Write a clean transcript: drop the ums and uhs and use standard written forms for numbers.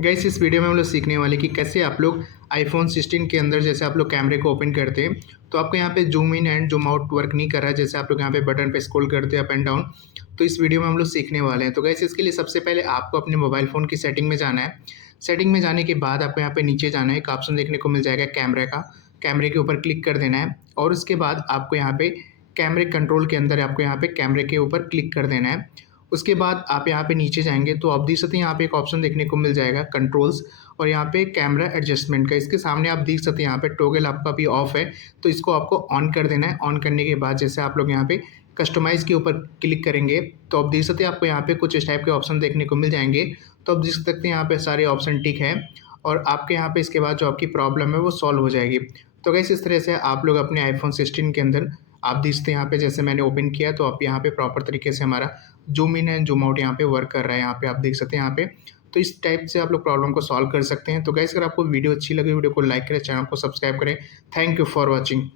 Guys इस video में हम लोग सीखने वाले कि कैसे आप लोग आईफोन 16 के अंदर जैसे आप लोग कैमरे को ओपन करते हैं तो आपको यहाँ पे zoom in and zoom out work नहीं कर रहा है। जैसे आप लोग यहाँ पे बटन पे स्क्रॉल करते हैं अप एंड डाउन, तो इस वीडियो में हम लोग सीखने वाले हैं। तो गाइस इसके लिए सबसे पहले आपको अपने मोबाइल फ़ोन की सेटिंग में जाना है। सेटिंग में जाने के बाद आपको यहाँ पे नीचे जाना है, एक ऑप्शन देखने को मिल जाएगा कैमरे का। कैमरे के ऊपर क्लिक कर देना है और उसके बाद आपको यहाँ पे कैमरे कंट्रोल के अंदर आपको यहाँ पे कैमरे के ऊपर क्लिक कर देना है। उसके बाद आप यहाँ पे नीचे जाएंगे तो आप देख सकते हैं यहाँ पे एक ऑप्शन देखने को मिल जाएगा कंट्रोल्स, और यहाँ पे कैमरा एडजस्टमेंट का। इसके सामने आप देख सकते हैं यहाँ पे टॉगल आपका भी ऑफ है, तो इसको आपको ऑन कर देना है। ऑन करने के बाद जैसे आप लोग यहाँ पे कस्टमाइज़ के ऊपर क्लिक करेंगे तो आप देख सकते हैं आपको यहाँ पे कुछ इस टाइप के ऑप्शन देखने को मिल जाएंगे। तो आप देख सकते हैं यहाँ पे सारे ऑप्शन टिक है और आपके यहाँ पे इसके बाद जो आपकी प्रॉब्लम है वो सॉल्व हो जाएगी। तो गाइस इस तरह से आप लोग अपने आईफोन 16 के अंदर आप देख सकते हैं यहाँ पे जैसे मैंने ओपन किया तो आप यहाँ पे प्रॉपर तरीके से हमारा zoom in and zoom out यहाँ पे वर्क कर रहा है। यहाँ पे आप देख सकते हैं यहाँ पे, तो इस टाइप से आप लोग प्रॉब्लम को सॉल्व कर सकते हैं। तो गाइस अगर आपको वीडियो अच्छी लगी, वीडियो को लाइक करें, चैनल को सब्सक्राइब करें। Thank you for watching.